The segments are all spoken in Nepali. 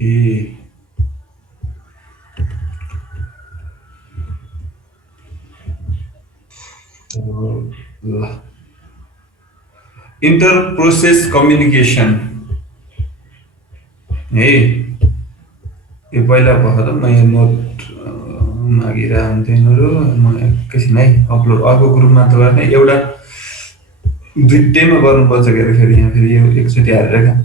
ए ल इंटर प्रोसेस कम्युनिकेशन है यो पहिला भएको त म यो नोट मागिरह हुन्थ्यो यिनीहरू म एकैछिन है अपलोड अर्को ग्रुपमा त गर्ने एउटा दुइटैमा गर्नुपर्छ के अरे फेरि यहाँ फेरि यो एकचोटि हालेर क्या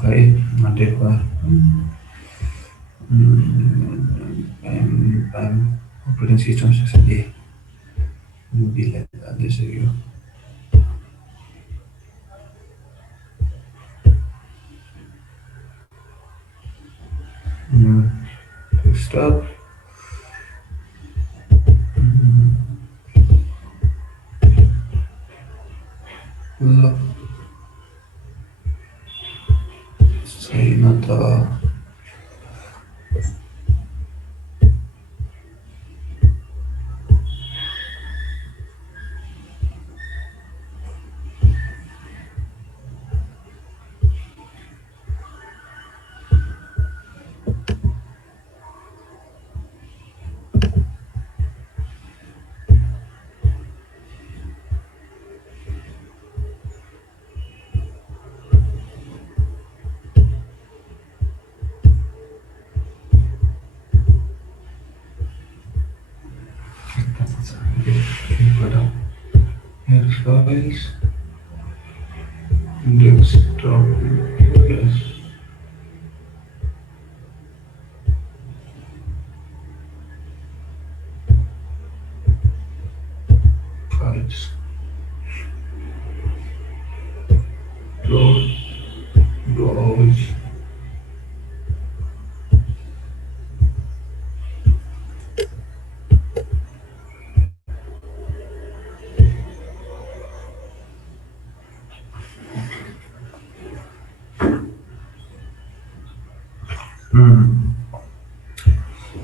खै हटेको अपरेटिङ सिस्टम सेक्सन ए बिललाई हाल्दैछ यो स्टप ल छैन त Here files, desktop, yes. Files, browse.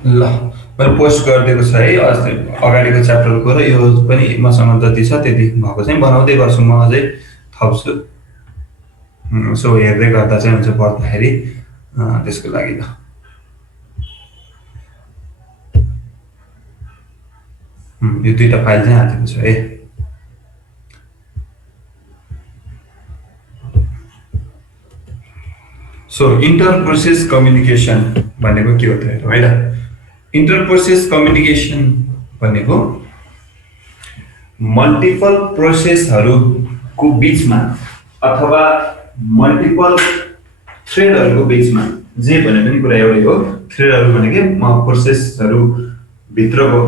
ल मैले पोस्ट गरिदिएको छ है अस्ति अगाडिको च्याप्टरको र यो पनि मसँग जति छ त्यति भएको चाहिँ बनाउँदै गर्छु म अझै थप्छु सो हेर्दै गर्दा चाहिँ हुन्छ पढ्दाखेरि त्यसको लागि त यो दुईटा फाइल चाहिँ हालिदिएको छु है सो इंटर प्रोसेस कम्युनिकेशन भनेको के हो त हेरौँ है त इंटर प्रोसेस कम्युनिकेशन भनेको मल्टिपल प्रोसेसहरूको बिचमा अथवा मल्टिपल थ्रेडहरूको बिचमा जे भने पनि कुरा एउटै हो थ्रेडहरू भनेकै प्रोसेसहरू भित्रको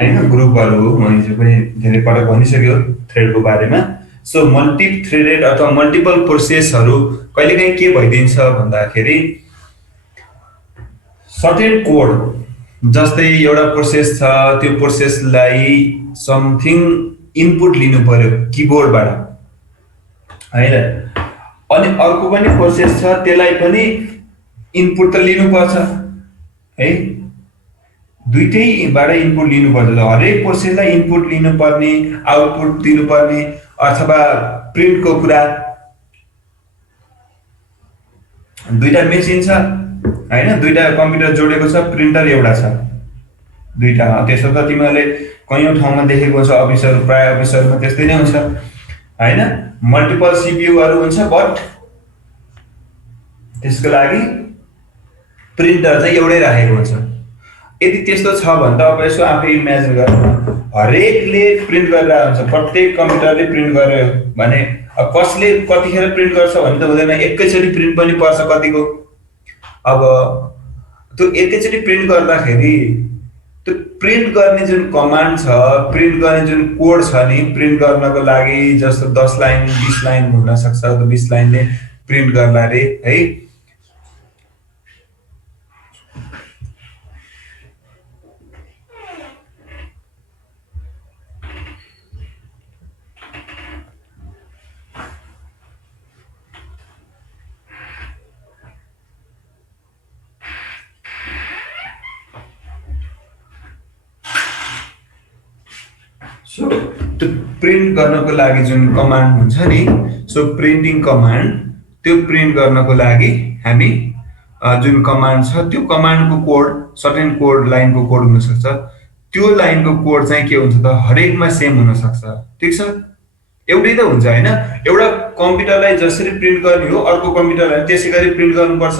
हैन ग्रुपहरू हो म हिजो पनि धेरै पटक भनिसक्यो थ्रेडको बारेमा सो मल्टी थ्रेडेड अथवा मल्टिपल प्रोसेसहरू कहिलेकाहीँ के भइदिन्छ भन्दाखेरि सर्टेन कोड जस्तै एउटा प्रोसेस छ त्यो प्रोसेसलाई समथिङ इनपुट लिनु पर्यो किबोर्डबाट हैन अनि अर्को पनि प्रोसेस छ त्यसलाई पनि इनपुट त लिनुपर्छ है दुईटैबाट इनपुट लिनुपर्छ हरेक प्रोसेसलाई इनपुट लिनुपर्ने आउटपुट दिनुपर्ने अथवा प्रिन्टको कुरा दुईटा मेसिन छ हैन दुईटा कम्प्युटर जोडेको छ प्रिन्टर एउटा छ दुईटा त्यसो त तिमीहरूले कयौं ठाउँमा देखेको छ अफिसहरु प्राय अफिसहरुमा त्यस्तै नै हुन्छ हैन मल्टिपल सीपीयूहरु हुन्छ बट त्यसको लागि प्रिन्टर चाहिँ एउटै राखेको हुन्छ यदि त्यस्तो छ भने त अब यसो आफै इमेजिन गर्नु हरेकले प्रिन्ट गरेर हुन्छ प्रत्येक कम्प्युटरले प्रिन्ट गर्यो भने अब कसले कतिखेर प्रिन्ट गर्छ भने त हुँदैन एकैचोटी प्रिन्ट पनि पर्छ कतिको अब त्यो एकैचोटी प्रिन्ट गर्दाखेरि त्यो प्रिन्ट गर्ने जुन कमान्ड छ प्रिन्ट गर्ने जुन कोड छ नि प्रिन्ट गर्नको लागि जस्तो 10 लाइन 20 लाइन हुन सक्छ त 20 लाइनले प्रिन्ट गर्ला रे है सो त्यो प्रिन्ट गर्नको लागि जुन कमान्ड हुन्छ नि, सो प्रिन्टिङ कमान्ड, त्यो प्रिन्ट गर्नको लागि हामी जुन कमान्ड छ त्यो कमान्डको कोड, सर्टेन कोड लाइनको कोड हुनसक्छ। त्यो लाइनको कोड चाहिँ के हुन्छ त, हरेकमा सेम हुनसक्छ। ठिक छ, एउटै त हुन्छ होइन। एउटा कम्प्युटरलाई जसरी प्रिन्ट गर्ने हो अर्को कम्प्युटरलाई त्यसै गरी प्रिन्ट गर्नुपर्छ,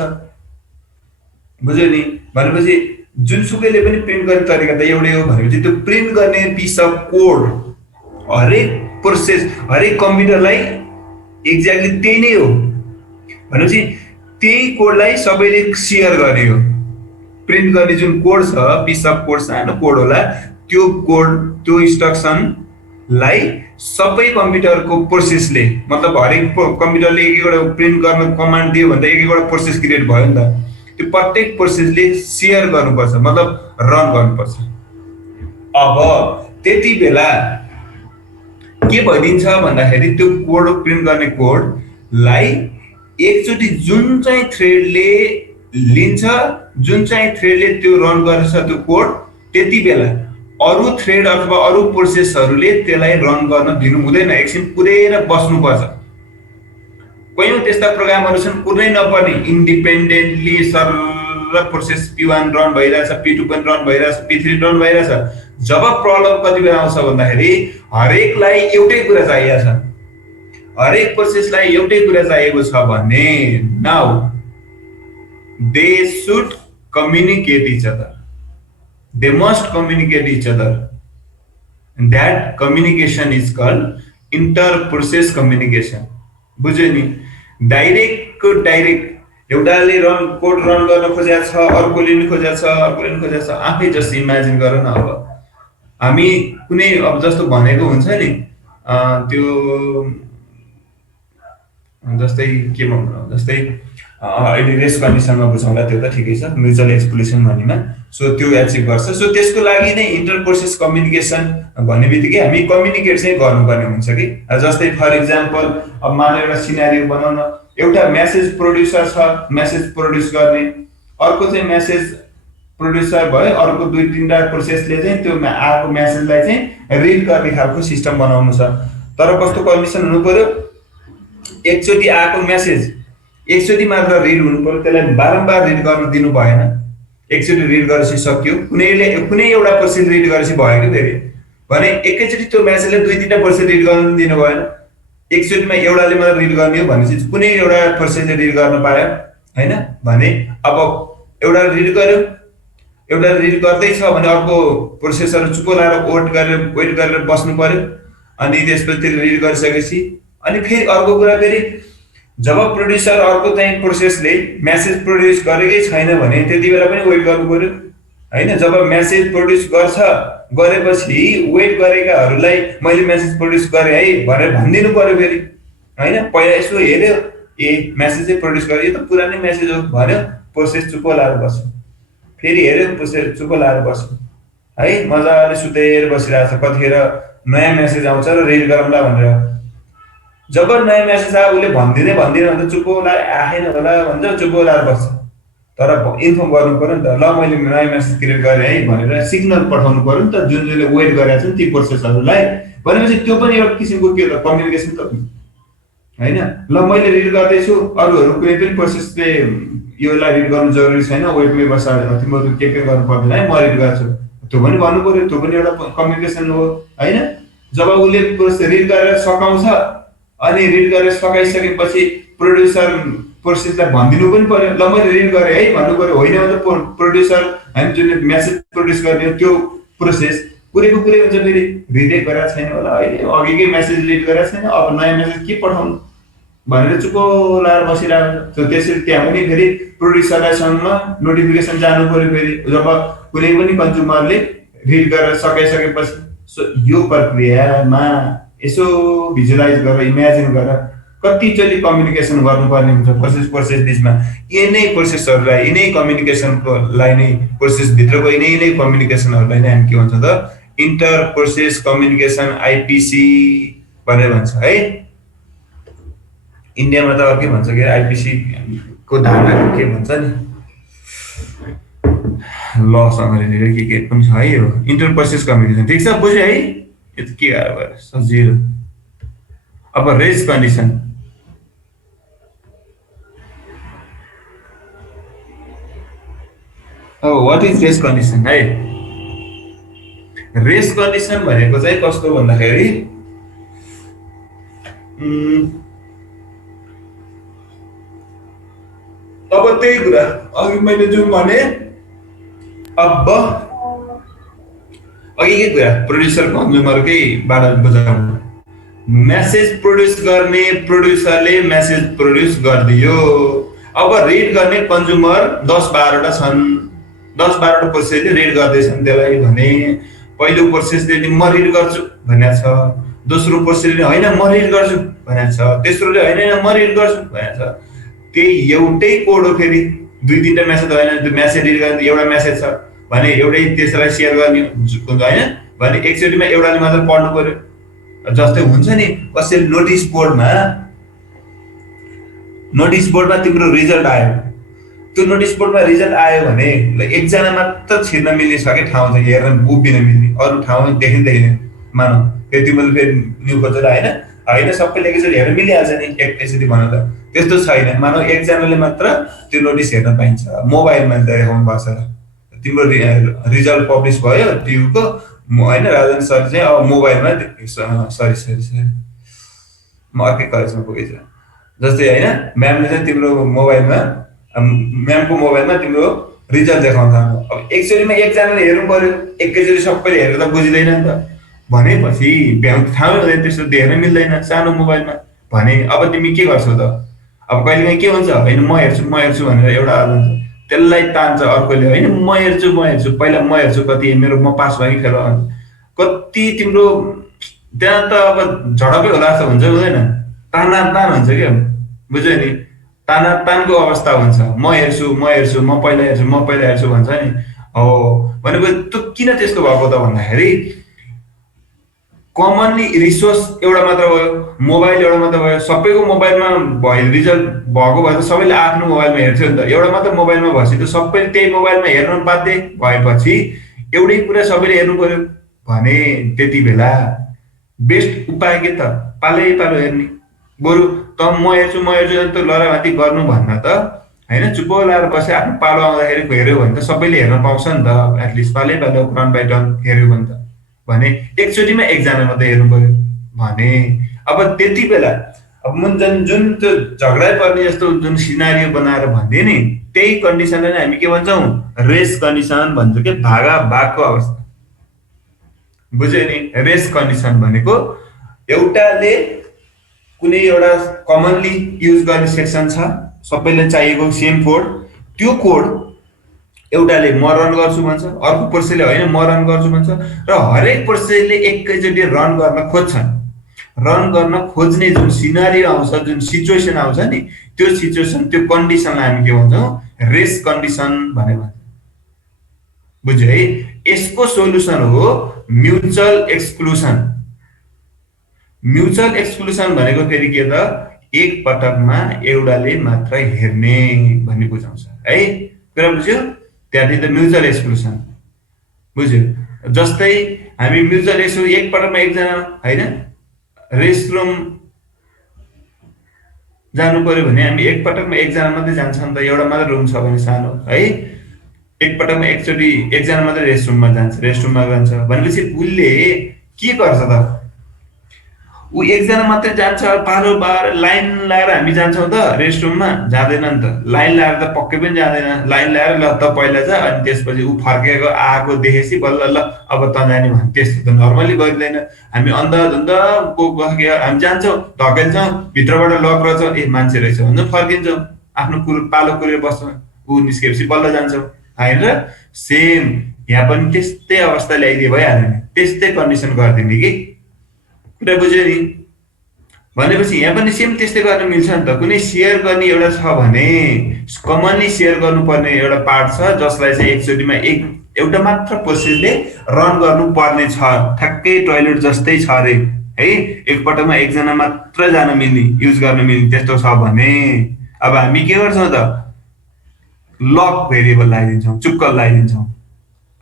बुझ्यो नि। भनेपछि जुनसुकैले पनि प्रिन्ट गर्ने तरिका त एउटै हो भनेपछि त्यो प्रिन्ट गर्ने पिस अफ कोड हरेक प्रोसेस, हरेक कम्प्युटरलाई एक्ज्याक्टली त्यही नै हो भनेपछि त्यही कोडलाई सबैले सेयर गर्यो। प्रिन्ट गर्ने जुन कोड छ, पिस अफ कोड, सानो कोड होला, त्यो कोड, त्यो इन्स्ट्रक्सनलाई सबै कम्प्युटरको प्रोसेसले, मतलब हरेक कम्प्युटरले एक एकवटा प्रिन्ट गर्न कमान्ड दियो भने त एक एकवटा प्रोसेस क्रिएट भयो नि त। त्यो प्रत्येक प्रोसेसले सेयर गर्नुपर्छ, मतलब रन गर्नुपर्छ। अब त्यति बेला के भइदिन्छ भन्दाखेरि त्यो कोड, प्रिन्ट गर्ने कोडलाई एकचोटि जुन चाहिँ थ्रेडले लिन्छ, जुन चाहिँ थ्रेडले त्यो रन गर्छ त्यो कोड, त्यति बेला अरू थ्रेड अथवा अरू प्रोसेसहरूले त्यसलाई रन गर्न दिनु हुँदैन, एकछिन कुरेर बस्नुपर्छ। कयौं त्यस्ता प्रोग्रामहरू छन् कुर्नै नपर्ने, independently sir process P1 run भइरहेछ, P2 पनि रन भइरहेछ, P3 रन भइरहेछ। जब प्रब्लम कति बेला आउँछ भन्दाखेरि हरेकलाई एउटै कुरा चाहिएको छ, हरेक प्रोसेसलाई एउटै कुरा चाहिएको छ भने now they should communicate each other, they must communicate each other, and that communication is called inter process communication। बुझ्यो नि। डाइरेक्ट एउटाले रन कोड रन गर्न खोजेको छ, अर्कोले नि खोजेको छ, अर्कोले नि खोजेको छ। आफै जस्ट इमेजिन गर न, अब हामी कुनै, अब जस्तो भनेको हुन्छ नि त्यो जस्तै के भन्नु, जस्तै अहिले रेस कन्डिसनमा बुझाउँदा त्यो त ठिकै छ, म्युचुअल एक्सक्लुजन भन्नेमा। सो त्यो एचिभ गर्छ। सो त्यसको लागि नै इन्टर प्रोसेस कम्युनिकेसन भन्ने बित्तिकै हामी कम्युनिकेट चाहिँ गर्नुपर्ने हुन्छ कि। जस्तै फर इक्जाम्पल अब मान एउटा सिनारियो बनाउन, एउटा मेसेज प्रोड्युसर छ, मेसेज प्रोड्युस गर्ने, अर्को चाहिँ मेसेज प्रोड्युसर भयो, अर्को दुई तीनवटा प्रोसेसले चाहिँ त्यो आएको मेसेजलाई चाहिँ रिड गर्ने खालको सिस्टम बनाउनु छ। तर कस्तो कन्डिसन हुनु पर्यो, एकचोटि आएको मेसेज एकचोटि मात्र रिड हुनु पर्यो, त्यसलाई बारम्बार रिड गर्न दिनु भएन। एकचोटि रिड गरेपछि सक्यो, कुनै एउटा प्रोसेस रिड गरेपछि भयो कि फेरि, भने एकैचोटि त्यो मेसेजले दुई तीनवटा प्रोसेस रिड गर्न दिनु भएन। एकचोटिमा एउटाले मात्र रिड गर्ने हो भनेपछि कुनै एउटा प्रोसेसले रिड गर्न पायो होइन भने, अब एउटा रिड गर्यो, एउटा रिड गर्दैछ भने अर्को प्रोसेसर चुप लाएर वेट गरेर बस्नु पर्यो। अनि त्यसपछि रिड गरिसकेपछि अनि फेरि अर्को कुरा, फेरि जब प्रोड्युसर अर्को चाहिँ प्रोसेसले मेसेज प्रोड्युस गरेकै छैन भने त्यति बेला पनि वेट गर्नु पर्यो होइन। जब मेसेज प्रोड्युस गरेपछि वेट गरेकाहरूलाई मैले मेसेज प्रोड्युस गरेँ है भनेर भनिदिनु पर्यो फेरि होइन। पहिला यसो हेऱ्यो, ए मेसेज चाहिँ प्रोड्युस गर्यो, यो त पुरानै मेसेज हो भन्यो, प्रोसेस चुप लाएर बस्यो। फेरि हेऱ्यो, प्रोसेस चुप लाएर बस्यो है, मजाले सुतेर बसिरहेको छ। कतिखेर नयाँ मेसेज आउँछ र रिड गरौँला भनेर, जब नयाँ मेसेज आयो उसले भनिदिँदै भन्छ चुप लाएर आएन होला भन्छ, चुप लाएर बस्छ। तर इन्फर्म गर्नु पर्यो नि त, ल मैले नयाँ मेसेज क्रिएट गरेँ है भनेर सिग्नल पठाउनु पर्यो नि त, जुन जुनले वेट गरेका छन् ती प्रोसेसहरूलाई। भनेपछि त्यो पनि एउटा किसिमको के हो, कम्युनिकेसन त होइन। ल मैले रिड गर्दैछु, अरूहरू कुनै पनि प्रोसेसले योलाई रिड गर्नु जरुरी छैन, वेटमै बस, तिमीहरू के गर्नु पर्दैन है, म रिड गर्छु, त्यो पनि भन्नु पर्यो। त्यो पनि एउटा कम्युनिकेसन हो होइन। जब उसले प्रोसेस रिड गरेर सकाउँछ अनि रिड गरेर सकाइसकेपछि प्रोड्युसर प्रोसेसलाई भनिदिनु पनि पर्यो, ल मैले रिड गरेँ है भन्नु पर्यो। होइन भने प्रोड्युसर हामी जुन मेसेज प्रोड्युस गर्ने त्यो प्रोसेस कुरेको कुरै हुन्छ, फेरि रिडै गरेको छैन होला, अहिले अघिकै मेसेज रिड गरेको छैन, अब नयाँ मेसेज के पठाउनु भनेर चुप लाएर बसिरहेको छ। त्यसरी त्यहाँ पनि फेरि प्रोड्युसरलाईसँग नोटिफिकेसन जानु पर्यो फेरि, जब कुनै पनि कन्ज्युमरले रिड गरेर सकाइसकेपछि। यो प्रक्रियामा यसो भिजुअलाइज गरेर, इमेजिन गरेर कतिचोटि कम्युनिकेसन गर्नुपर्ने हुन्छ प्रोसेस बिचमा। यिनै प्रोसेसहरूलाई, यिनै कम्युनिकेसनकोलाई नै, प्रोसेसभित्रको यिनै कम्युनिकेसनहरूलाई नै हामी के भन्छ त, इन्टर प्रोसेस कम्युनिकेसन, आइपिसी भनेर भन्छ है। इन्डियामा त के भन्छ के, आइपिसी को धारणा के भन्छ नि, लसँग रिलेटेड के पनि छ है, यो इन्टर प्रोसेस कम्युनिकेसन। ठिक छ, बुझ्यो है। यो त के गाह्रो भयो सजिलो। अब रेस कन्डिसन, अब वाट इज रेस कन्डिसन है? रेस कन्डिसन भनेको चाहिँ कस्तो भन्दाखेरि अब त्यही कुरा अघि मैले जुन भने, अब अघिकै कुरा प्रोड्युसर कन्ज्युमरकै बारेमा बुझाउनु। मेसेज प्रोड्युस गर्ने प्रोड्युसरले मेसेज प्रोड्युस गरिदियो, अब रिड गर्ने कन्ज्युमर 10-12 छन्, 10-12 प्रोसेसले रिड गर्दैछन् त्यसलाई भने पहिलो प्रोसेसले म रिड गर्छु भनेको छ, दोस्रो प्रोसेसले होइन म रिड गर्छु भनेको छ, तेस्रोले होइन म रिड गर्छु भनेको छ। त्यही एउटै कोड हो, फेरि 2-3टा मेसेज होइन, मेसेज रिड गर्ने एउटा मेसेज छ भने एउटै त्यसलाई सेयर गर्ने होइन भने एकचोटिमा एउटाले मात्र पढ्नु पर्यो। जस्तै हुन्छ नि कसैले नोटिस बोर्डमा तिम्रो रिजल्ट आयो, त्यो नोटिस बोर्डमा रिजल्ट आयो भने एकजना मात्र छिर्न मिल्ने छ कि ठाउँ चाहिँ हेर्न उभिन मिल्ने, अरू ठाउँमा देखिँदैन मानौ फेरि तिमीले फेरि न्यु खोजेर होइन सबैले एकैचोटि हेर्न मिलिहाल्छ नि एकैचोटि भन त, त्यस्तो छैन। मानौ एकजनाले मात्र त्यो नोटिस हेर्न पाइन्छ, मोबाइलमा देखाउनु भएको छ, तिम्रो रिजल्ट पब्लिस भयो ट्युको होइन राजन सर चाहिँ अब मोबाइलमा सरी म अर्कै कलेजमा पुगेछ। जस्तै होइन म्यामले चाहिँ तिम्रो मोबाइलमा म्यामको मोबाइलमा तिम्रो रिजल्ट देखाउँछ। अब एकचोटिमा एकजनाले हेर्नु पर्यो, एकैचोटि सबैले हेरेर त बुझिँदैन नि त, भनेपछि ठाउँै हुँदैन, त्यस्तो देख्न मिल्दैन सानो मोबाइलमा भने। अब तिमी के गर्छौ त? अब कहिलेकाहीँ के हुन्छ होइन म हेर्छु भनेर एउटा हुन्छ, त्यसलाई तान्छ अर्कोले होइन म हेर्छु पहिला म हेर्छु कति मेरो म पास भयो कि फेल भयो, कति तिम्रो त्यहाँ त अब झडपै होला जस्तो हुन्छ हुँदैन, तान हुन्छ क्या, बुझ्यो नि, तानको अवस्था हुन्छ। म हेर्छु म पहिला हेर्छु भन्छ नि हो। भनेपछि त्यो किन त्यस्तो भएको त भन्दाखेरि कमनली रिसोर्स एउटा मात्र भयो, मोबाइल एउटा मात्र भयो, सबैको मोबाइलमा भयो रिजल्ट भएको भए त सबैले आफ्नो मोबाइलमा हेर्थ्यो नि त, एउटा मात्र मोबाइलमा भएपछि त सबैले त्यही मोबाइलमा हेर्न बाध्य भएपछि एउटै कुरा सबैले हेर्नु पर्यो भने त्यति बेला बेस्ट उपाय के त पालो हेर्ने, बरु त म हेर्छु त लडाभाती गर्नु भन्न त होइन चुप्प लाएर बसे आफ्नो पालो आउँदाखेरि हेऱ्यो भने त सबैले हेर्न पाउँछ नि त, एटलिस्ट पालो टर्न बाई टर्न हेऱ्यो भने त, भने एकचोटिमा एकजना मात्रै हेर्नु पर्यो भने अब त्यति बेला अब जुन त्यो झगडा पर्ने जस्तो जुन सिनारियो बनाएर भन्दियो नि त्यही कन्डिसनलाई नै हामी के भन्छौँ रेस कन्डिसन भन्छौँ के, भागा भागको अवस्था, बुझ्यो नि। रेस कन्डिसन भनेको एउटाले कुनै एउटा कमनली युज गर्ने सेक्सन छ, सबैलाई चाहिएको सेम कोड, त्यो कोड एउटाले म रन गर्छु भन्छ, अर्को प्रोसेसले होइन म रन गर्छु भन्छ, र हरेक प्रोसेसले एकैचोटि रन गर्न खोज्छन्। रन गर्न खोज्ने जुन सिनारियो आउँछ, जुन सिचुएसन आउँछ नि, त्यो सिचुएसन त्यो कन्डिसनलाई हामी के भन्छौँ रेस कन्डिसन भनेर भन्छौँ, बुझ्यो है। यसको सोल्युसन हो म्युचुअल एक्सक्लुसन। म्युचुअल एक्सक्लुसन भनेको फेरि के त, एक पटकमा एउटाले मात्र हेर्ने भन्ने बुझाउँछ है, कुरा बुझ्यो। त्यहाँदेखि त म्युचुअल एक्सक्लुसन बुझ्यो। जस्तै हामी म्युचुअल एक्सक्लुसन एक पटकमा एकजना होइन रेस्टरुम जानु पर्यो भने हामी एक पटकमा एकजना मात्रै जान्छ नि त, एउटा मात्र रुम छ भने सानो है, एक पटकमा एकचोटि एकजना मात्रै रेस्टरुममा जान्छ भनेपछि उसले के गर्छ त, ऊ एकजना मात्रै जान्छ, पालो बार लाइन लगाएर हामी जान्छौँ त रेस्टरुममा, जाँदैन नि त, लाइन लगाएर त पक्कै पनि जाँदैन, लाइन लगाएर ल त पहिला जा, अनि त्यसपछि ऊ फर्केको आएको देखेपछि बल्ल ल अब त जाने भने त्यस्तो त नर्मली गरिँदैन। हामी अन्धाधुन्ध हामी जान्छौँ, ढकेल्छौँ, भित्रबाट लक रहेछ, ए मान्छे रहेछ भने फर्किन्छौँ, आफ्नो पालो कुरेर बस्छौँ, ऊ निस्केपछि बल्ल जान्छौँ होइन। सेम यहाँ पनि त्यस्तै अवस्था ल्याइदिए भइहाल्यो नि, त्यस्तै कन्डिसन गरिदिने कि, कुरा बुझ्यो नि। भनेपछि यहाँ पनि सेम त्यस्तै गर्न मिल्छ नि त। कुनै सेयर गर्ने एउटा छ भने कमनली सेयर गर्नुपर्ने एउटा पार्ट छ जसलाई चाहिँ एकचोटिमा एउटा मात्र प्रोसेसले रन गर्नुपर्ने छ, ठ्याक्कै टोयलेट जस्तै छ अरे है, एकपटकमा एकजना मात्र जान मिल्ने युज गर्न मिल्ने त्यस्तो छ भने अब हामी के गर्छौँ त, लक भेरिएबल लगाइदिन्छौँ, चुक्क लगाइदिन्छौँ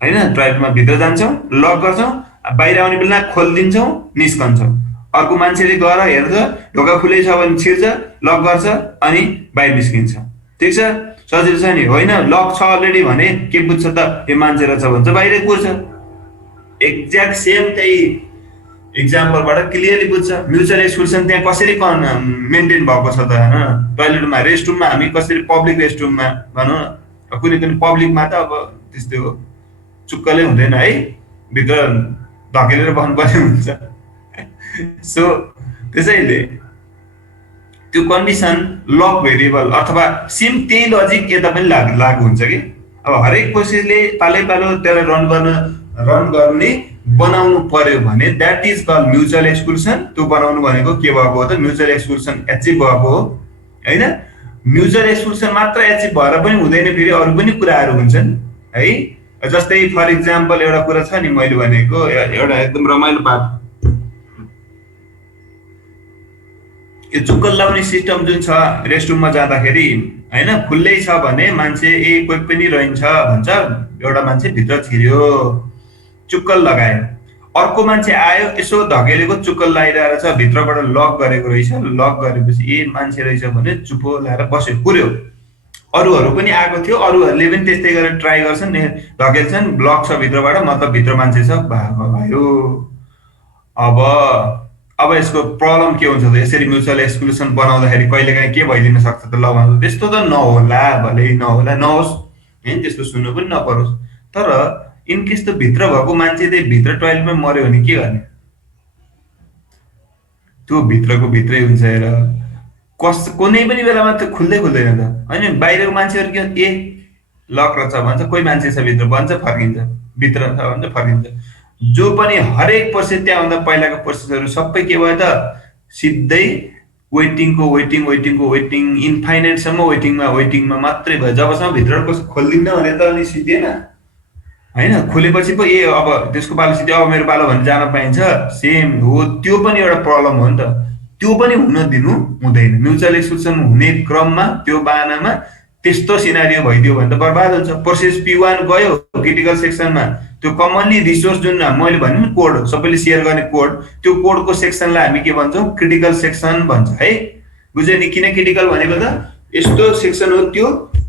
होइन, टोयलेटमा भित्र जान्छौँ, लक गर्छौँ, बाहिर आउने बेला खोलिदिन्छौँ, निस्कन्छौँ। अर्को मान्छेले गएर हेर्छ, ढोका खुलै छ भने छिर्छ, लक गर्छ, अनि बाहिर निस्किन्छ। ठिक छ, सजिलो छ नि? होइन लक छ अलरेडी भने के बुझ्छ त, यो मान्छे रहेछ भन्छ, बाहिरै कुर्छ। एक्ज्याक्ट सेम त्यही इक्जाम्पलबाट क्लियरली बुझ्छ। म्युचुअल एक्सक्लुसन त्यहाँ कसरी मेन्टेन भएको छ त? होइन टोइलेटमा, रेस्टरुममा, हामी कसरी पब्लिक रेस्टरुममा भनौँ न, कुनै कुनै पब्लिकमा त अब त्यस्तो चुक्कलै हुँदैन है, भित्र धकेलेर बस्नुपर्ने हुन्छ। सो त्यसैले त्यो कन्डिसन लक भेरिएबल अथवा सेम त्यही लजिक यता पनि लागु हुन्छ कि अब हरेक प्रोसेसले पालै पालो त्यसलाई रन गर्ने बनाउनु पर्यो भने द्याट इज कल म्युचुअल एक्सक्लुसन। त्यो बनाउनु भनेको के भएको हो त? म्युचुअल एक्सक्लुसन एचिभ भएको हो होइन। म्युचुअल एक्सक्लुसन मात्र एचिभ भएर पनि हुँदैन, फेरि अरू पनि कुराहरू हुन्छन् है। जस्तै फर इक्जाम्पल एउटा कुरा छ नि, मैले भनेको एउटा एकदम रमाइलो पाठ, यो चुक्कल लाउने सिस्टम जुन छ रेस्टरुममा जाँदाखेरि होइन, खुल्लै छ भने मान्छे कोही पनि रहन्छ भन्छ, एउटा मान्छे भित्र छिर्यो, चुक्कल लगायो, अर्को मान्छे आयो, यसो धकेलेको चुक्कल लगाइरहेको छ, भित्रबाट लक गरेको रहेछ, लक गरेपछि मान्छे रहेछ भने चुप्पो लगाएर बस्यो, पुर्यो। अरूहरू पनि आएको थियो, अरूहरूले पनि त्यस्तै गरेर ट्राई गर्छन्, धकेल्छन्, लक छ भित्रबाट, मतलब भित्र मान्छे छ, भयो। अब यसको प्रब्लम के हुन्छ त? यसरी म्युचुअल एक्सक्लुसन बनाउँदाखेरि कहिलेकाहीँ के भइदिन सक्छ त? ल भन्नु त्यस्तो त नहोला, भले नहोला, नहोस् होइन, त्यस्तो सुन्नु पनि नपरोस्। तर इनकेस त भित्र भएको मान्छे त्यही भित्र टोइलेटमा मर्यो भने के गर्ने? त्यो भित्रको भित्रै हुन्छ हेर, कुनै पनि बेलामा त्यो खुल्दैन त होइन। बाहिरको मान्छेहरू के लक रहेछ भन्छ, कोही मान्छे छ भित्र भन्छ, फर्किन्छ, भित्र छ भन्छ, फर्किन्छ। जो पनि हरेक प्रोसेस त्यहाँभन्दा पहिलाको प्रोसेसहरू सबै के भयो त? सिधै वेटिङ इन्फाइनाइटसम्म वेटिङमा मात्रै भयो। जबसम्म भित्र कसो खोलिदिन्न भने त अनि सिद्धिएन होइन। खुलेपछि पो अब त्यसको पालो सिधै अब मेरो पालो भने जान पाइन्छ, सेम हो। त्यो पनि एउटा प्रब्लम हो नि त, त्यो पनि हुन दिनु हुँदैन। म्युचुअल एक्सक्लुसन हुने क्रममा त्यो बाहनामा त्यस्तो सिनारियो भइदियो भने त बर्बाद हुन्छ। प्रोसेस P1 गयो क्रिटिकल सेक्सनमा, त्यो कमनली रिसोर्स जुन मैले भने नि कोड, सबैले सेयर गर्ने कोड, त्यो कोडको सेक्सनलाई हामी के भन्छौँ? क्रिटिकल सेक्सन भन्छ है। बुझ्यो नि? किन क्रिटिकल भनेको त? यस्तो सेक्सन हो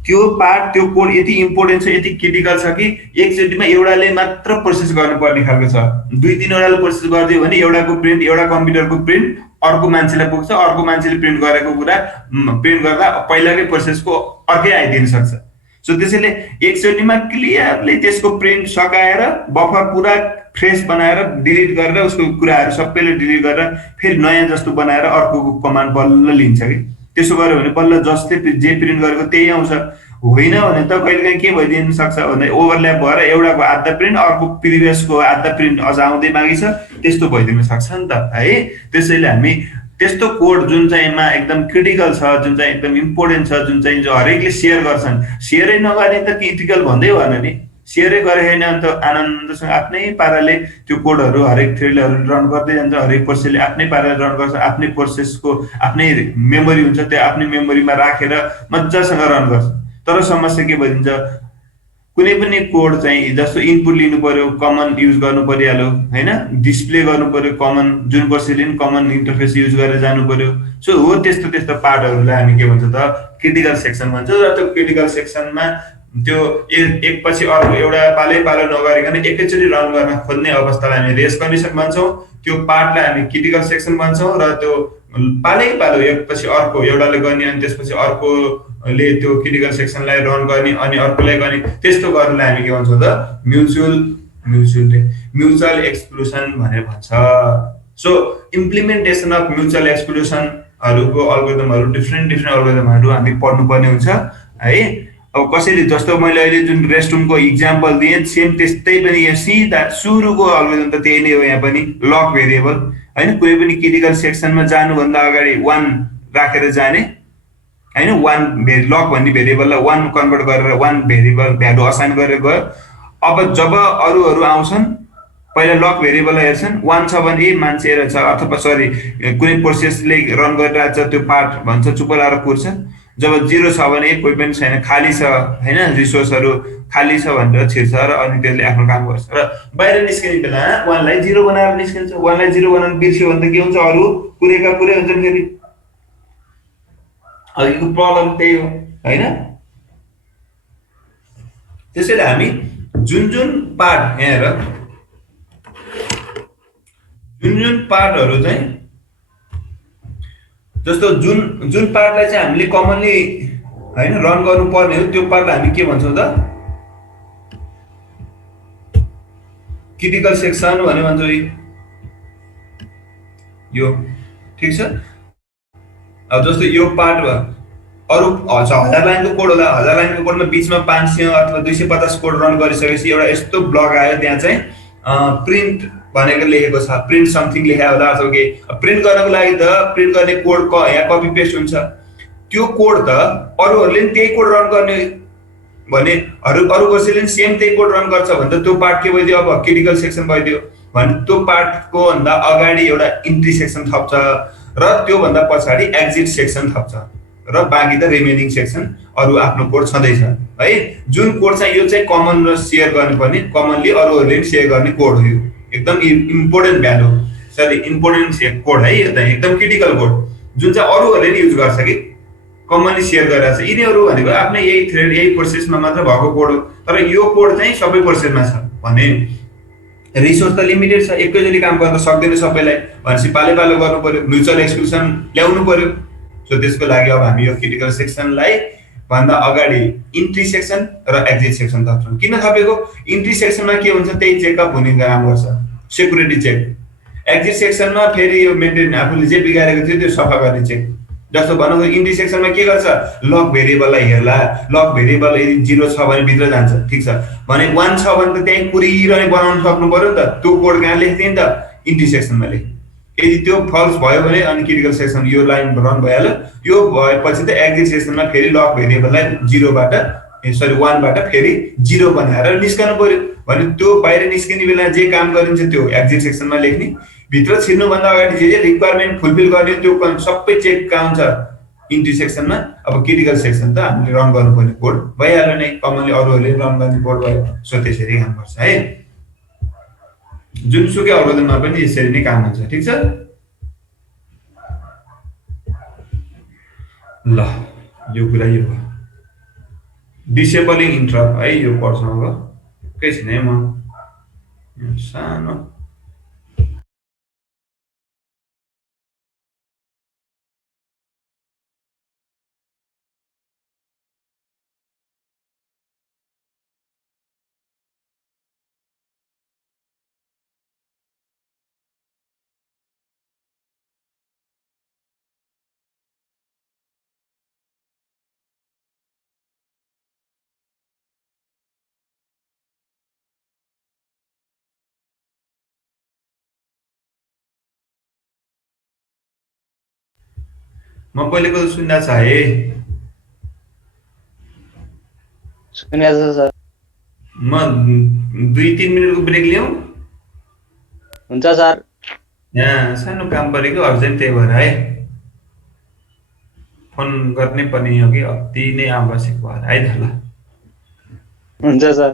त्यो पार्ट, त्यो कोड यति इम्पोर्टेन्ट छ, यति क्रिटिकल छ कि एकचोटिमा एउटाले मात्र प्रोसेस गर्नुपर्ने खालको छ। 2-3वटाले प्रोसेस गरिदियो भने एउटाको प्रिन्ट, एउटा कम्प्युटरको प्रिन्ट अर्को मान्छेलाई पुग्छ, अर्को मान्छेले प्रिन्ट गरेको कुरा प्रिन्ट गर्दा पहिलाकै प्रोसेसको अर्कै आइदिन सक्छ। सो त्यसैले एकचोटिमा क्लियरली त्यसको प्रिन्ट सकाएर बफर पुरा फ्रेस बनाएर डिलिट गरेर उसको कुराहरू सबैले डिलिट गरेर फेरि नयाँ जस्तो बनाएर अर्को कमान्ड बल्ल लिन्छ कि। त्यसो गर्यो भने बल्ल जस्तै जे प्रिन्ट गरेको त्यही आउँछ। होइन भने त कहिलेकाहीँ के भइदिन सक्छ भने ओभरल्याप भएर एउटाको आधा प्रिन्ट अर्को प्रिभियसको आधा प्रिन्ट अझ आउँदै बाँकी छ, त्यस्तो भइदिन सक्छ नि त है। त्यसैले हामी त्यस्तो कोड जुन चाहिँमा एकदम क्रिटिकल छ, जुन चाहिँ एकदम इम्पोर्टेन्ट छ, जुन चाहिँ जो हरेकले सेयर गर्छन्, सेयरै नगर्ने त क्रिटिकल भन्दै भएन नि। सेयरै गरे होइन अन्त आनन्दसँग आफ्नै पाराले त्यो कोडहरू हरेक थ्रेडहरू रन गर्दै जान्छ, हरेक प्रोसेसले आफ्नै पाराले रन गर्छ, आफ्नै प्रोसेसको आफ्नै मेमोरी हुन्छ, त्यो आफ्नै मेमोरीमा राखेर मजासँग रन गर्छ। तर समस्या के भइदिन्छ? कुनै पनि कोड चाहिँ जस्तो इनपुट लिनु पर्यो, कमन युज गर्नु परिहाल्यो होइन, डिस्प्ले गर्नु पर्यो कमन, जुन प्रोसेसले पनि कमन इन्टरफेस युज गरेर जानु पर्यो। सो हो त्यस्तो पार्टहरूलाई हामी के भन्छ त? क्रिटिकल सेक्सन भन्छ। र त्यो क्रिटिकल सेक्सनमा त्यो एकपछि अर्को एउटा पालो नगरिकन एकैचोटि रन गर्न खोज्ने अवस्थालाई हामी रेस कन्डिसन भन्छौँ। त्यो पार्टलाई हामी क्रिटिकल सेक्सन भन्छौँ। र त्यो पालो एकपछि अर्को एउटाले गर्ने अनि त्यसपछि अर्कोले त्यो क्रिटिकल सेक्सनलाई रन गर्ने अनि अर्कोलाई गर्ने, त्यस्तो गर्नलाई हामी के भन्छौँ त? म्युचुअल एक्सक्लुसन भनेर भन्छ। सो इम्प्लिमेन्टेसन अफ म्युचुअल एक्सक्लुसनहरूको अल्गोरिदमहरू डिफ्रेन्ट अल्गोरिदमहरू हामी पढ्नुपर्ने हुन्छ है। अब कसैले जस्तो मैले अहिले जुन रेस्टरुमको इक्जाम्पल दिएँ, सेम त्यस्तै पनि यहाँ सिधा सुरुको अल्गोरिदम त त्यही नै हो। यहाँ पनि लक भेरिएबल होइन, कुनै पनि क्रिटिकल सेक्सनमा जानुभन्दा अगाडि 1 राखेर जाने होइन, लक भन्ने भेरिएबललाई 1 कन्भर्ट गरेर 1 भेरिएबल भ्यालु असाइन गरेर गयो। अब जब अरूहरू आउँछन् पहिला लक भेरिएबललाई हेर्छन्, 1 छ भने मान्छे रहेछ, अथवा कुनै प्रोसेसले रन गरिरहेको छ त्यो पार्ट भन्छ, चुप लाएर कुर्छ। जब 0 छ भने कोही पनि छैन, खाली छ होइन, रिसोर्सहरू खाली छ भनेर छिर्छ र अनि त्यसले आफ्नो काम गर्छ र बाहिर निस्किने बेला उहाँलाई जिरो बनाएर निस्किन्छ। उहाँलाई जिरो बनाउनु बिर्स्यो भने त के हुन्छ, अरू कुरैका कुरै हुन्छन् फेरि। अघिको प्रब्लम त्यही हो होइन। त्यसैले हामी जुन जुन पार्ट यहाँ हेर, जुन जुन पार्टहरू चाहिँ जस्तो जुन जुन पार्टलाई चाहिँ हामीले कमनली होइन रन गर्नुपर्ने हो त्यो पार्टलाई हामी के भन्छौँ त, क्रिटिकल सेक्सन भने भन्छौँ यो। ठिक छ। अब जस्तो यो पार्ट भयो, अरू 1000 लाइनको कोड होला, 1000 लाइनको कोडमा बिचमा 500 अथवा 250 कोड रन गरिसकेपछि एउटा यस्तो ब्लक आयो, त्यहाँ चाहिँ प्रिन्ट भनेको लेखेको छ, प्रिन्ट समथिङ लेखा होला अथवा के। प्रिन्ट गर्नको लागि त प्रिन्ट गर्ने कोड यहाँ कपी पेस्ट हुन्छ, त्यो कोड त अरूहरूले पनि त्यही कोड रन गर्ने भने अरू कसैले पनि सेम त्यही कोड रन गर्छ भने त त्यो पार्ट के भइदियो, अब क्रिटिकल सेक्सन भइदियो। भने त्यो पार्टको भन्दा अगाडि एउटा इन्ट्री सेक्सन थप्छ र त्योभन्दा पछाडि एक्जिट सेक्सन थप्छ र बाँकी त रिमेनिङ सेक्सन अरू आफ्नो कोड छँदैछ है। जुन कोड चाहिँ यो चाहिँ कमन र सेयर गर्नुपर्ने, कमनली अरूहरूले पनि सेयर गर्ने कोड हो, यो एकदम important value, sorry important code है, यो त एकदम क्रिटिकल कोड जुन चाहिँ अरूहरूले पनि युज गर्छ कि कमनली सेयर गरिरहेको छ। यिनीहरू भनेको आफ्नै यही थ्रेड यही प्रोसेसमा मात्र भएको कोड हो, तर यो कोड चाहिँ सबै प्रोसेसमा छ भने रिसोर्स त लिमिटेड छ, एकैचोटि काम गर्न सक्दैन सबैलाई, भनेपछि पालो पालो गर्नु पर्यो, म्युचुअल एक्सक्लुसन ल्याउनु पर्यो। सो त्यसको लागि अब हामी यो क्रिटिकल सेक्सनलाई भन्दा अगाडि इन्ट्री सेक्सन र एक्जिट सेक्सन थप्छौँ। किन थपेको, इन्ट्री सेक्सनमा के हुन्छ त्यही चेकअप हुने काम गर्छ, सेक्युरिटी चेक। एक्जिट सेक्सनमा फेरि यो मेन्टेन आफूले जे बिगारेको थियो त्यो सफा गर्ने चेक। जस्तो भनौँ इन्ट्री सेक्सनमा के गर्छ, लक भेरिएबललाई हेर्ला, लक भेरिएबल यदि 0 छ भने भित्र जान्छ, ठिक छ भने 1 छ भने त त्यही कुरिरहने बनाउन सक्नु पर्यो नि त, त्यो कोड कहाँ लेख्थ्यो नि त, इन्ट्री सेक्सनमा लेख। यदि त्यो फल्स भयो भने अनि क्रिटिकल सेक्सन यो लाइन रन भइहाल्यो। यो भएपछि त एक्जिट सेक्सनमा फेरि लक भेरिएबललाई 0बाट सरी 1बाट फेरि 0 बनाएर निस्कनु पर्यो। भने त्यो बाहिर निस्किने बेला जे काम गरिन्छ त्यो एक्जिट सेक्सनमा लेख्ने, भित्र छिर्नुभन्दा अगाडि जे रिक्वायरमेन्ट फुलफिल गर्ने त्यो सबै चेक कहाँ हुन्छ, इन्ट्री सेक्सनमा। अब क्रिटिकल सेक्सन त हामीले रन गर्नुपर्ने कोड भइहाल्यो नै, कमनली अरूहरूले रन गर्ने कोड भयो। सो त्यसरी काम गर्छ है, जुनसुकै अल्गोरिदममा पनि यसरी नै काम हुन्छ। ठिक छ ल, यो कुरा यो भयो डिसेबलिङ इन्टरप्ट है, यो पढ्छौँ अब केही छैन है, म सानो म पहिलेको सुन्दा छ है, सुनेको छ सर। म 2-3 मिनटको ब्रेक लिउँ, हुन्छ सर। यहाँ सानो काम परेको अर्जेन्ट, त्यही भएर है फोन गर्नै पर्ने हो कि अति नै आवश्यक भएर है त ल। हुन्छ सर।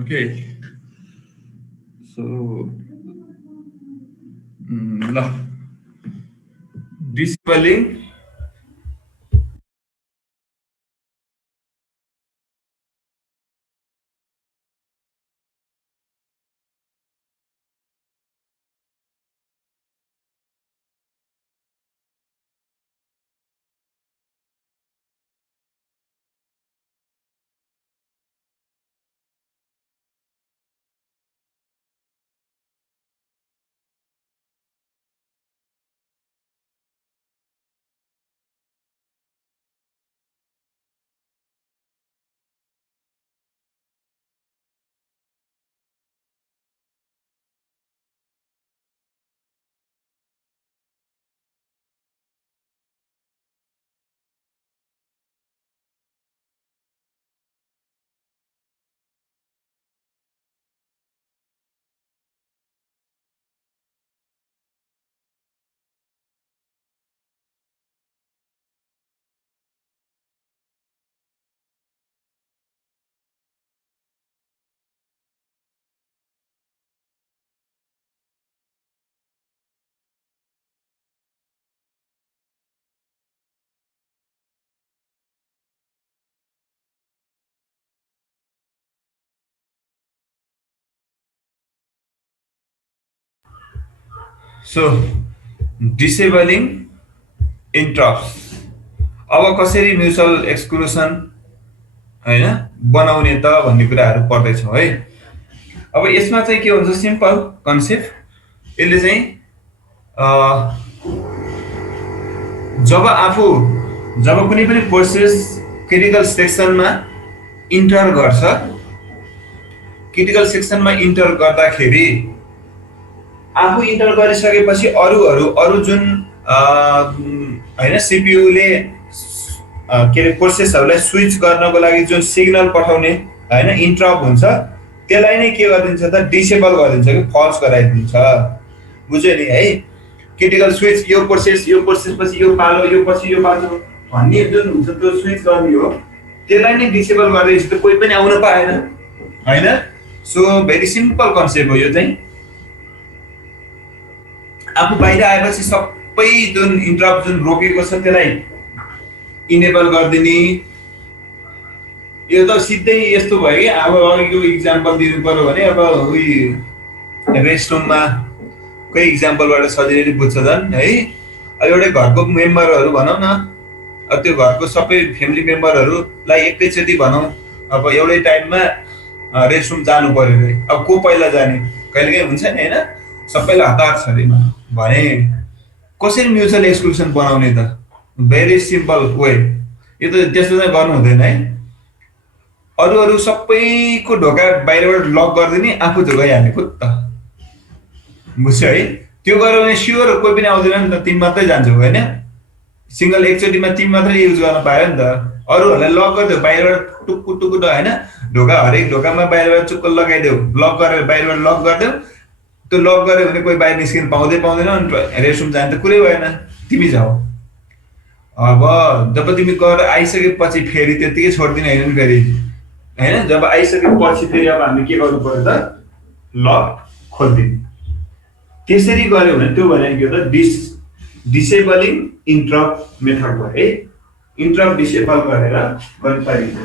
ओके सो ल डिसेबलिङ सो डिसेबलिङ इन्टरप्ट्स अब कसरी म्युचुअल एक्सक्लुसन होइन बनाउने त भन्ने कुराहरू पढ्दैछौँ है। अब यसमा चाहिँ के हुन्छ सिम्पल कन्सेप्ट यसले चाहिँ जब कुनै पनि प्रोसेस क्रिटिकल सेक्सनमा इन्टर गर्छ, क्रिटिकल सेक्सनमा इन्टर गर्दाखेरि आफू इन्टर गरिसकेपछि अरू जुन होइन सिपियुले के अरे प्रोसेसहरूलाई स्विच गर्नको लागि जुन सिग्नल पठाउने होइन इन्टरप्ट हुन्छ त्यसलाई नै के गरिदिन्छ त डिसेबल गरिदिन्छ कि फल्स गराइदिन्छ। बुझ्यो नि है, क्रिटिकल स्विच यो प्रोसेस पछि यो पालो यो पछि यो पालो भन्ने जुन हुन्छ त्यो स्विच गर्ने हो त्यसलाई नै डिसेबल गरिदिन्छ त कोही पनि आउन पाएन होइन। सो भेरी सिम्पल कन्सेप्ट हो यो चाहिँ। आफू बाहिर आएपछि सबै जुन इन्टरप्ट जुन रोकेको छ त्यसलाई इनेबल गरिदिने। यो त सिधै यस्तो भयो कि अब अघिको इक्जाम्पल दिनु पर्यो भने अब उही रेस्टरुममा कोही इक्जाम्पलबाट सजिलै बुझ्छ झन् है। अब एउटै घरको मेम्बरहरू भनौँ न, अब त्यो घरको सबै फ्यामिली मेम्बरहरूलाई एकैचोटि भनौँ अब एउटै टाइममा रेस्टरुम जानु पर्यो अरे, अब को पहिला जाने कहिलेकाहीँ हुन्छ नि होइन, सबैलाई हतार छ अरे भने कसरी म्युचुअल एक्सक्लुसन बनाउने त? Very simple way. यो त त्यस्तो चाहिँ गर्नु हुँदैन है। अरू सबैको ढोका बाहिरबाट लक गरिदिने, आफू झोगाइहाल्ने खुत्त। बुझ्यो है, त्यो गर्यो भने स्योर कोही पनि आउँदैन नि त, तिमी मात्रै जान्छौ होइन। सिङ्गल एकचोटिमा तिमी मात्रै युज गर्न पायो नि त। अरूहरूलाई लक गरिदेऊ बाहिरबाट टुक्कु होइन, ढोका हरेक ढोकामा बाहिरबाट चुक्क लगाइदेऊ, लक गरेर बाहिरबाट लक गरिदेऊ। त्यो लक गर्यो भने कोही बाहिर निस्किनु पाउँदैन अनि रेस्टरुम जाने त कुरै भएन, तिमी जाऊ। अब जब तिमी गएर आइसकेपछि फेरि त्यतिकै छोडिदिने होइन नि फेरि होइन। जब आइसकेपछि फेरि अब हामीले के गर्नु पर्यो त, लक खोलिदिने। त्यसरी गर्यो भने त्यो भनेको के त डिसेबलिङ इन्टरप्ट मेथड भयो है। इन्टरप्ट डिसेबल गरेर गर्न पाइन्छ।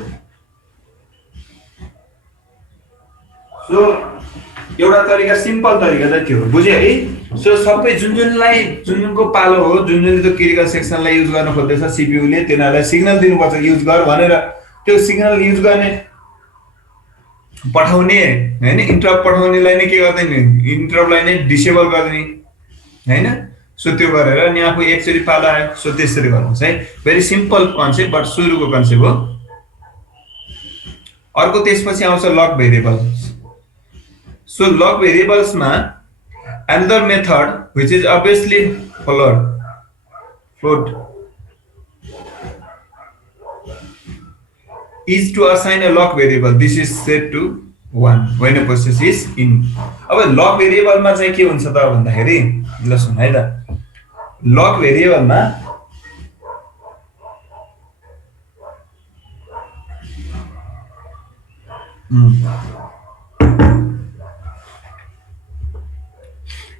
सो एउटा तरिका सिम्पल तरिका चाहिँ त्यो बुझ्यो है। सो सबै जुनको पालो हो, जुनले त्यो क्रिटिकल सेक्सनलाई युज गर्न खोज्दैछ सिपियुले, तिनीहरूलाई सिग्नल दिनुपर्छ युज गर भनेर। त्यो सिग्नल युज गर्ने पठाउने होइन, इन्टरप्ट पठाउनेलाई नै के गर्दैन, इन्टरप्टलाई नै डिसेबल गरिदिने होइन। सो त्यो गरेर अनि आफू एकचोटि पालो आयो। सो त्यसरी गर्नुहोस् है। भेरी सिम्पल कन्सेप्ट बट सुरुको कन्सेप्ट हो। अर्को त्यसपछि आउँछ lock variable. So log variables ma another method which is obviously followed is to assign a lock variable. This is set to 1 when a process is in. अब लक भेरिएबलमा चाहिँ के हुन्छ त भन्दाखेरि ल सुन है त, लक भेरिएबलमा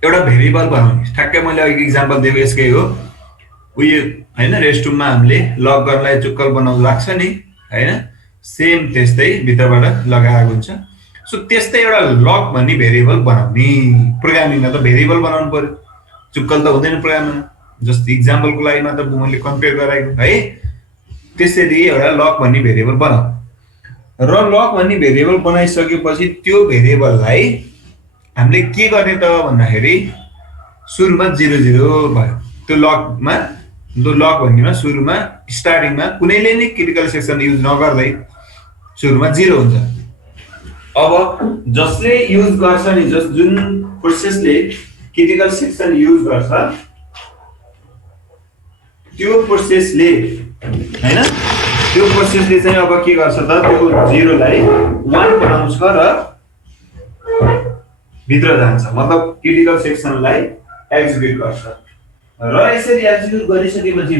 एउटा भेरिएबल बनाउने ठ्याक्कै मैले अघि इक्जाम्पल दिएको यसकै हो उयो हैन रेस्टरुममा हामीले लक गर्नलाई चुक्कल बनाउनु लाग्छ नि हैन सेम त्यस्तै भित्रबाट लगाएको हुन्छ सो त्यस्तै एउटा लक भन्ने भेरिएबल बनाउने प्रोग्रामिङमा त भेरिएबल बनाउनु पर्यो चुक्कल त हुँदैन प्रोग्राममा जस्तो इक्जाम्पलको लागि मात्र मैले कम्पेयर गराएको है त्यसरी एउटा लक भन्ने भेरिएबल बनाऊ र लक भन्ने भेरिएबल बनाइसकेपछि त्यो भेरिएबललाई हामीले के गर्ने त भन्दाखेरि सुरुमा 0 0 भयो त्यो लकमा त्यो लक भन्नेमा सुरुमा स्टार्टिङमा कुनैले नि क्रिटिकल सेक्सन युज नगर्दै सुरुमा 0 हुन्छ अब जसले युज गर्छ नि जुन प्रोसेसले क्रिटिकल सेक्सन युज गर्छ त्यो प्रोसेसले हैन त्यो प्रोसेसले चाहिँ अब के गर्छ त त्यो 0 लाई 1 बनाउँछ र भित्र जान्छ मतलब क्रिटिकल सेक्सनलाई एक्जिक्युट गर्छ र यसरी एक्जिक्युट गरिसकेपछि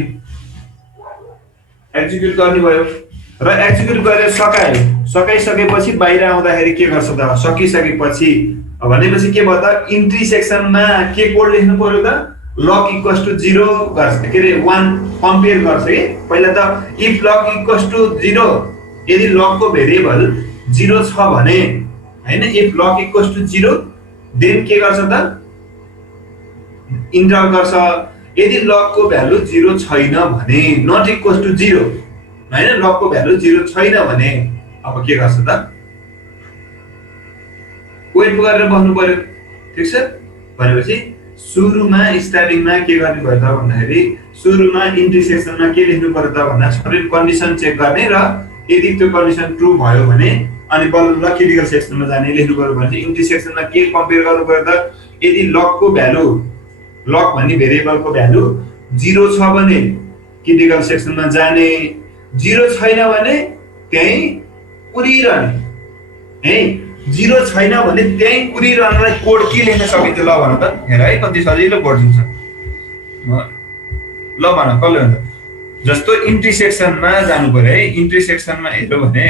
एक्जिक्युट गर्ने भयो र एक्जिक्युट गरेर सकाइसकेपछि बाहिर आउँदाखेरि के गर्छ त सकिसकेपछि भनेपछि के भयो त इन्ट्री सेक्सनमा के कोड लेख्नु पर्यो त लक इक्वल्स टु 0 गर्छ के रे 1 कम्पेयर गर्छ के पहिला त इफ लक इक्वल्स टु 0 यदि लकको भेरिएबल 0 छ भने हैन if luck equals to 0 then के गर्छ त इन्टर गर्छ यदि लकको भ्यालु 0 छैन भने नट इक्वल्स टु 0 हैन लकको भ्यालु 0 छैन भने अब के गर्छ त वेट गरेर बस्नु पर्यो ठीक छ भनेपछि सुरुमा स्टार्टिङमा के गर्ने भयो त भन्दाखेरि सुरुमा इन्ट्री सेक्सनमा के लेख्नु पर्यो त भन्दा सबै कन्डिसन चेक गर्ने र यदि त्यो कन्डिसन ट्रु भयो भने अनि बल्ल क्रिटिकल सेक्सनमा जाने लेख्नु पर्यो भने इन्ट्री सेक्सनमा के कम्पेयर गर्नु पर्यो त यदि लकको भ्यालु लक भन्ने भेरिएबलको भ्यालु 0 छ भने क्रिटिकल सेक्सनमा जाने 0 छैन भने त्यही उडिरहने है 0 छैन भने त्यही उडिरहनलाई कोड के लेख्न सकिन्छ ल भन त हेर है कति सजिलो कोड हुन्छ ल भन कसले हुन्छ जस्तो इन्ट्री सेक्सनमा जानु पर्यो है इन्ट्री सेक्सनमा हेर्यो भने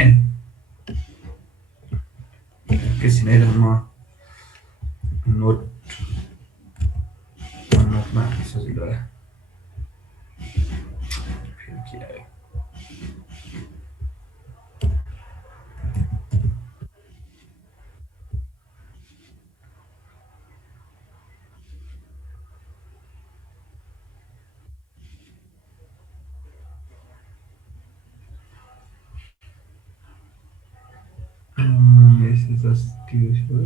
एकैछिन है म नोटमा सजिलो है फेरि के आयो this is a usual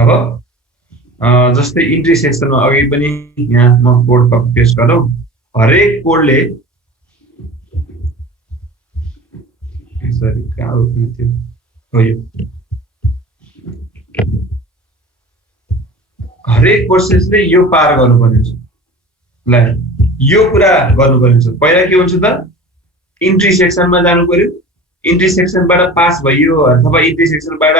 अब जस्तै इन्ट्री सेक्सनमा अघि पनि यहाँ म कोड कपी पेस्ट गरौँ हरेक कोडले सरी कहाँ रोक्नु थियो हो यो हरेक प्रोसेसले यो पार गर्नुपर्ने हुन्छ ल यो कुरा गर्नुपर्ने हुन्छ पहिला के हुन्छ त इन्ट्री सेक्सनमा जानु पर्यो इन्ट्री सेक्सनबाट पास भयो अथवा इन्ट्री सेक्सनबाट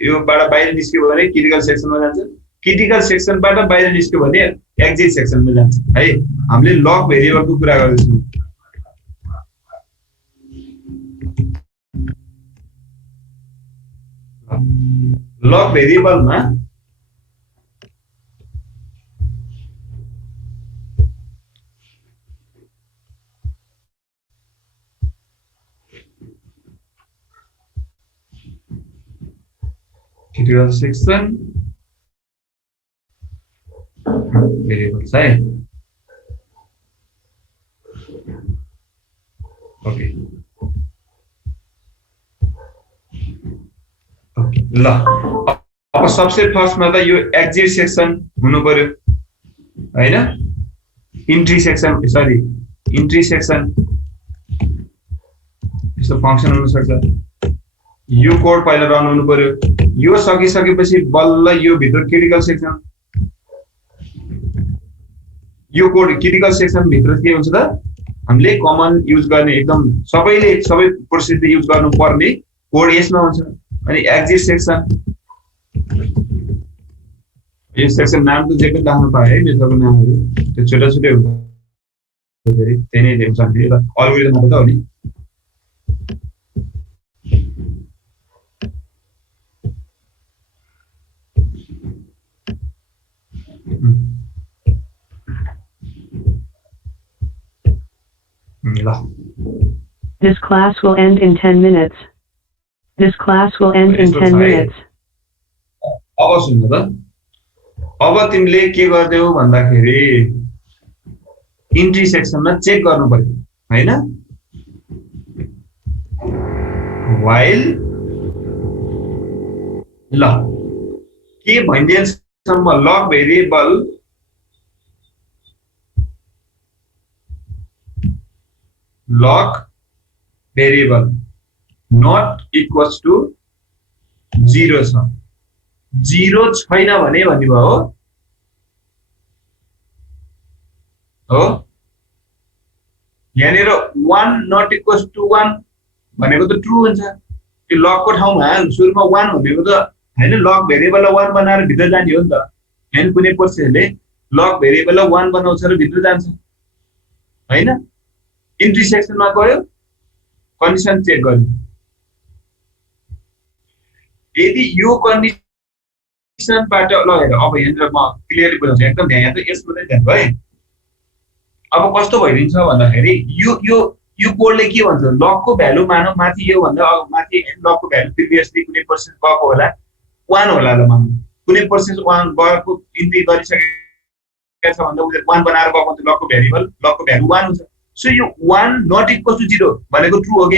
योबाट बाहिर निस्क्यो भने क्रिटिकल सेक्सनमा जान्छ क्रिटिकल सेक्सनबाट बाहिर निस्क्यो भने एक्जिट सेक्सनमा जान्छ है हामीले लक भेरिएबलको कुरा गर्दैछौँ लक भेरिएबलमा critical section variables है ओके ल अब सबसे फर्स्टमा त यो एक्जिट सेक्सन हुनु पर्यो हैन entry section sorry entry section यस्तो फंक्सन हुन सक्छ यो कोड पहिला रन हुनु पर्यो यो सकिसकेपछि बल्ल यो भित्र क्रिटिकल सेक्सन यो कोड क्रिटिकल सेक्सन भित्र के हुन्छ त हामीले कमन युज गर्ने एकदम सबैले सबै प्रोसेसले युज गर्नुपर्ने कोड यसमा हुन्छ अनि एक्जिट सेक्सन यो सेक्सन नाम त जे पनि राख्नु पाए है मेथडको नामहरू त्यो छोटा छोटै हुन्छ फेरि त्यही नै हुन्छ नि यो त अल्गोरिदम मात्र त हो नि ल This class will end in 10 minutes. This class will end in 10 minutes. अब सुन्नु त अब तिमीले के गर्दैौ भन्दाखेरि इन्ट्री सेक्सनमा चेक गर्नु पर्यो हैन while ल के भइन्जेलसम्म लग भेरिएबल not equals to 0 छ 0 छैन भने भन्ने भयो हो यहाँनिर 1 not equals to 1 भनेको त ट्रु हुन्छ त्यो लगको ठाउँमा सुरुमा 1 भनेको त हैन लग भेरिएबललाई 1 बनाएर भित्र जाने हो नि त हैन कुनै प्रोसेसले लग भेरिएबललाई 1 बनाउँछ र भित्र जान्छ हैन इन्ट्री सेक्सनमा गयो कन्डिसन चेक गर्नु यदि यो कन्डिसनबाट ल हेर अब यहाँनिर म क्लियरली बुझाउँछु एकदम ध्यान त यसको चाहिँ ध्यान है अब कस्तो भइदिन्छ भन्दाखेरि यो कोडले के भन्छ लगको भ्यालु मानौ माथि यो भन्दा माथि लगको भ्यालु प्रिभियसली कुनै प्रोसेस गएको होला 1 होला ल मानौ कुनै प्रोसेस 1 गएको इन्ट्री गरिसकेको छ भन्दा उले 1 बनाएर गएको हुन्छ लगको भ्यालु 1 हुन्छ सो यो 1 not equals to 0 भनेको ट्रु हो कि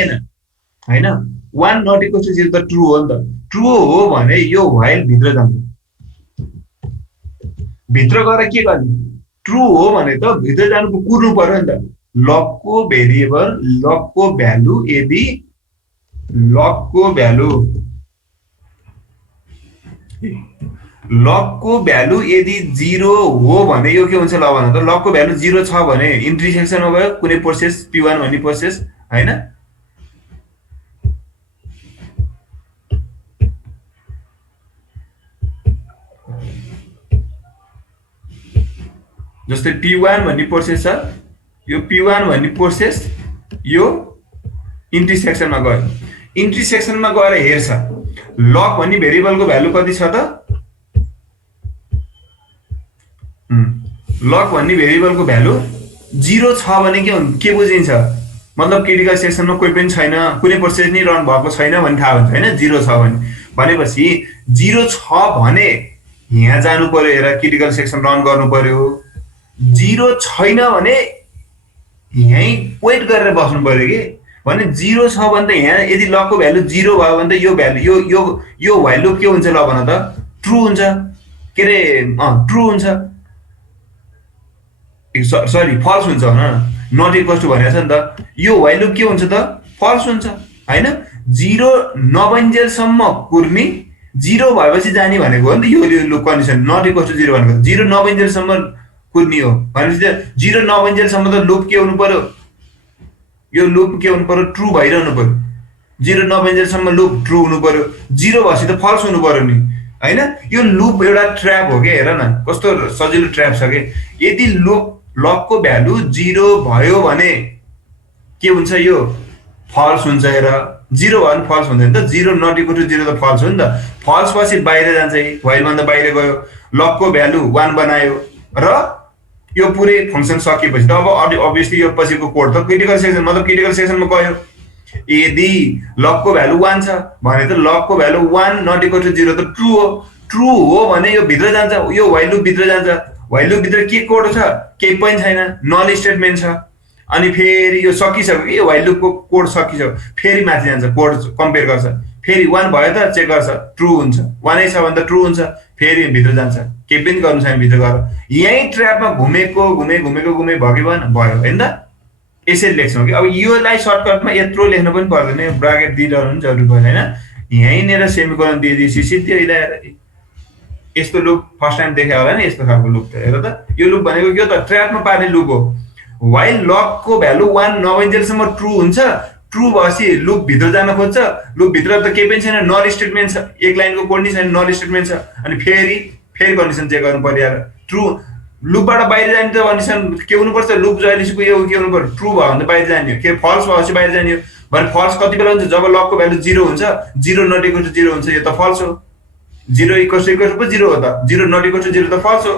हैन 1 not equals to 0 त ट्रु हो नि त ट्रु हो भने यो while भित्र जान्छ भित्र गएर के गर्ने ट्रु हो भने त भित्र जानु कुर्नु पर्यो नि त लगको भेरिएबल लगको भ्यालु यदि लगको भ्यालु यदि 0 हो भने यो के हुन्छ ल भन त लगको भ्यालु 0 छ भने इन्ट्री सेक्सनमा गयो कुनै प्रोसेस p1 भन्ने प्रोसेस हैन जस्तै p1 भन्ने प्रोसेस छ यो p1 भन्ने प्रोसेस यो इन्ट्री सेक्सनमा गयो इन्ट्री सेक्सनमा गएर हेर्छ लग भन्ने भेरिएबलको भ्यालु कति छ त लग भन्ने भेरिएबलको भ्यालु 0 छ भने के बुझिन्छ मतलब क्रिटिकल सेक्सनमा कोही पनि छैन कुनै प्रोसेस नै रन भएको छैन भन्ने थाहा हुन्छ हैन 0 छ भने भनेपछि 0 छ भने यहाँ जानु पर्यो हेर क्रिटिकल सेक्सन रन गर्नु पर्यो 0 छैन भने यही वेट गरेर बस्नु पर्यो के भने 0 छ भने त यहाँ यदि लगको भ्यालु 0 भयो भने त यो भ्यालु यो भ्यालु के हुन्छ ल भन त ट्रु हुन्छ के रे ट्रु हुन्छ सरी फल्स हुन्छ भन नट इक्वल टु भनेको छ नि त यो भ्यालु के हुन्छ त फल्स हुन्छ हैन 0 नबन्जेलसम्म कुर्ने 0 भएपछि जाने भनेको हो नि त यो कन्डिसन नट इक्वल टु 0 भनेको 0 नबन्जेलसम्म कुर्ने हो भनेपछि 0 नबन्जेलसम्म त लुप के हुनु पर्यो यो लुप के हुनु पर्यो ट्रु भइरहनु पर्यो 0 नबन्जेलसम्म लुप ट्रु हुनु पर्यो 0 भएपछि त फल्स हुनु पर्यो नि हैन यो लुप एउटा ट्र्याप हो के हेर न कस्तो सजिलो ट्र्याप छ के यदि लुप लगको भ्यालु 0 भयो भने के हुन्छ यो फल्स हुन्छ हेर 0 भयो भने फल्स हुँदैन त 0 नट इक्वल टु 0 त फल्स हो नि त फल्स पछि बाहिर जान्छ व्हाइल भन्दा बाहिर गयो लगको भ्यालु 1 बनायो र यो पुरै फंक्सन सकिएपछि त अब obviously यो पछिको कोड त क्रिटिकल सेक्सन मतलब क्रिटिकल सेक्सनमा गयो यदि लगको भ्यालु 1 छ भने त लगको भ्यालु 1 नट इक्वल टु 0 त ट्रु हो भने यो भित्र जान्छ यो व्हाइल लुप भित्र जान्छ व्हाइल लुप भित्र के कोड छ केही पनि छैन नल स्टेटमेन्ट छ अनि फेरि यो सकिसक्यो यो व्हाइल लुपको कोड सकिसक्यो फेरि माथि जान्छ कोड कम्पेयर गर्छ फेरि 1 भयो त चेक गर्छ ट्रु हुन्छ 1 नै छ भने त ट्रु हुन्छ फेरि भित्र जान्छ केही पनि गर्नु छैन भित्र गएर यही ट्र्यापमा घुमेको भगे भयो हैन त यसरी लेख्छौं कि अब योलाई सर्टकटमा यत्रो लेख्नु पनि पर्दैन ब्राकेट दिइरहनु पनि जरुरी पर्दैन हैन यहीँनेर सेमिकोलन दिएपछि सिधै हिलाएर यस्तो लुप फर्स्ट टाइम देखे होला नि यस्तो खालको लुप त हेर त यो लुप भनेको के हो त ट्र्यापमा पार्ने लुप हो व्हाइल लगको भ्यालु 1 नभइन्जेलसम्म ट्रु हुन्छ ट्रु भएपछि लुप भित्र जान खोज्छ, लुप भित्र त केही पनि छैन, नल स्टेटमेन्ट छ, एक लाइनको कोड नि छैन, नल स्टेटमेन्ट छ, अनि फेरि कन्डिसन चेक गर्नु पर्यो। ट्रु लुपबाट बाहिर जाने त कन्डिसन के हुनुपर्छ, लुप जहिले पुग्यो के हुनु पर्यो, ट्रु भयो भने त बाहिर जाने हो, के फल्स भएपछि बाहिर जाने हो। भने फल्स कति बेला हुन्छ, जब लकको भ्यालु 0 हुन्छ, 0 नट इक्वल टु 0 हुन्छ, यो त फल्स हो। 0 इक्वल टु 0 हो त, 0 नट इक्वल टु 0 त फल्स हो।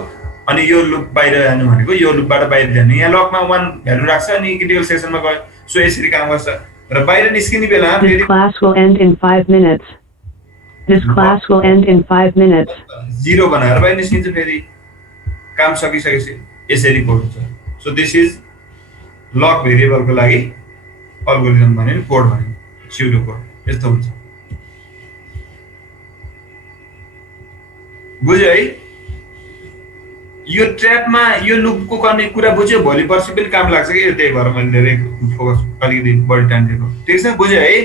अनि यो लुप बाहिर जानु भनेको यो लुपबाट बाहिर जानु, यहाँ लकमा 1 भ्यालु राख्छ अनि क्रिटिकल सेक्सनमा गयो, सो यसरी काम गर्छ। र बाहिर निस्किने बेला This class will end in 5 minutes. This class will end in 5 minutes. 0 बनाएर बाहिर निस्किन्छ, फेरि काम सकिसकेपछि यसरी कोड हुन्छ। सो दिस इज लक भेरिएबलको लागि अल्गोरिदम भन्यो, कोड भन्यो, स्युडो कोड यस्तो हुन्छ। बुझ्यो है? यो ट्र्यापमा यो लुपको गर्ने कुरा बुझ्यो, भोलि पर्सि पनि काम लाग्छ कि, त्यही भएर मैले धेरै फोकस अलिकति बढी टाइम दिएको। ठिक छ, बुझ्यो है?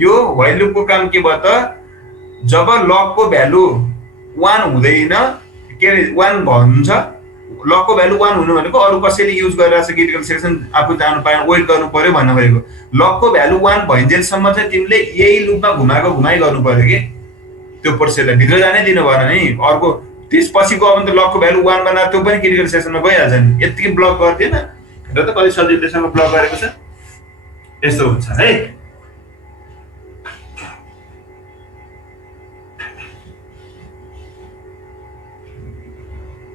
यो व्हाइल लुपको काम के भयो त, जब लकको भ्यालु 1 हुँदैन, के अरे 1 भन्छ, लकको भ्यालु 1 हुनु भनेको अरु कसैले युज गरिरहेछ क्रिटिकल सेक्सन आफू जानु पाएन, वेट गर्नु पर्यो भन्न भएको। लकको भ्यालु 1 भइन्जेलसम्म चाहिँ तिमीले यही लुपमा घुमाई गर्नु पर्यो कि, त्यो प्रोसेसलाई भित्र जानै दिनु भएन नि। अर्को त्यसपछि गयो भने त लकको भ्यालु 1 बनाएर त्यो पनि क्रिटिकल सेक्सनमा गइहाल्छ नि, यतिकै ब्लक गर्दैन र त कति सजिलैसँग ब्लक गरेको छ। यस्तो हुन्छ है।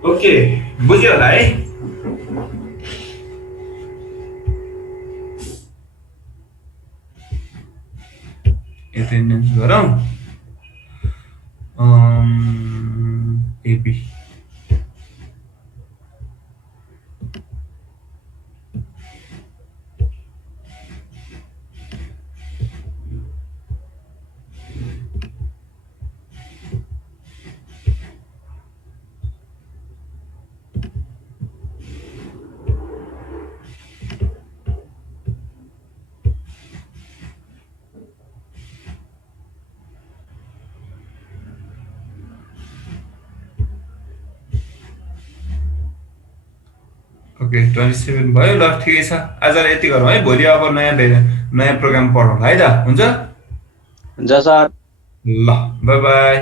ओके, बुझ्यो होला है? एटेन्डेन्स गरौँ। एपी ओके 27 भयो। ल ठिकै छ, आजलाई यति गरौँ है। भोलि अब नयाँ प्रोग्राम पढौँ है त, हुन्छ? हुन्छ सर। ल बाई बाई।